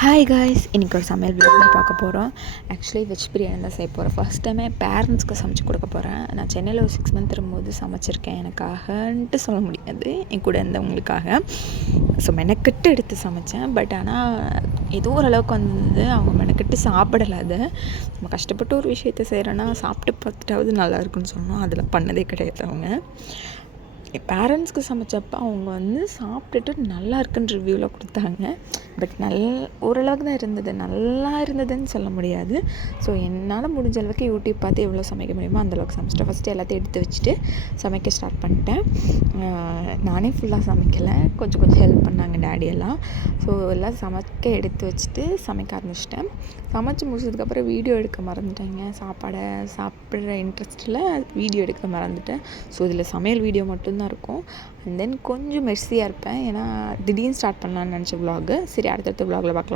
Hi guys, இன்றைக்கி ஒரு சமையல் வீடியோ தான் பார்க்க போகிறோம். ஆக்சுவலி வெஜ் பிரியாணி தான் செய்ய போகிறேன். ஃபஸ்ட் டைமே பேரண்ட்ஸ்க்கு சமைச்சு கொடுக்க போகிறேன். நான் சென்னையில் ஒரு 6 மந்த் இருக்கும்போது சமைச்சிருக்கேன். எனக்காகன்ட்டு சொல்ல முடியாது, என் கூட இருந்தவங்களுக்காக. ஸோ மெனக்கெட்டு எடுத்து சமைத்தேன். பட் ஆனால் ஏதோ ஓரளவுக்கு வந்து அவங்க மெனக்கெட்டு சாப்பிடலை. அதை நம்ம கஷ்டப்பட்டு ஒரு விஷயத்த செய்கிறோன்னா சாப்பிட்டு பார்த்துட்டாவது நல்லா இருக்குன்னு சொன்னோம். அதில் பண்ணதே கிடையாது. அவங்க என் பேரண்ட்ஸ்க்கு சமைச்சப்போ அவங்க வந்து சாப்பிட்டுட்டு நல்லா இருக்குன்னு ரிவ்யூவில் கொடுத்தாங்க. பட் ஓரளவுக்கு தான் இருந்தது, நல்லா இருந்ததுன்னு சொல்ல முடியாது. ஸோ என்னால் முடிஞ்ச அளவுக்கு யூடியூப் பார்த்து எவ்வளோ சமைக்க முடியுமோ அந்தளவுக்கு சமைச்சிட்டேன். ஃபஸ்ட்டு எல்லாத்தையும் எடுத்து வச்சுட்டு சமைக்க ஸ்டார்ட் பண்ணிட்டேன். நானே ஃபுல்லாக சமைக்கலை, கொஞ்சம் கொஞ்சம் ஹெல்ப் பண்ணாங்க டேடியெல்லாம். ஸோ எல்லாம் சமைக்க எடுத்து வச்சுட்டு சமைக்க ஆரம்பிச்சிட்டேன். சமைச்சு முடிச்சதுக்கப்புறம் வீடியோ எடுக்க மறந்துட்டேங்க. சாப்பாடை சாப்பிட்ற இன்ட்ரெஸ்ட்டில் வீடியோ எடுக்க மறந்துட்டேன். ஸோ இதில் சமையல் வீடியோ மட்டும்தான் இருக்கும். அண்ட் தென் கொஞ்சம் மெர்ஸியாக இருப்பேன், ஏன்னா திடீர்னு ஸ்டார்ட் பண்ணலான்னு நினச்ச விலாகு. சரி, அடுத்தடுத்த விலாகில் பார்க்கலாம்.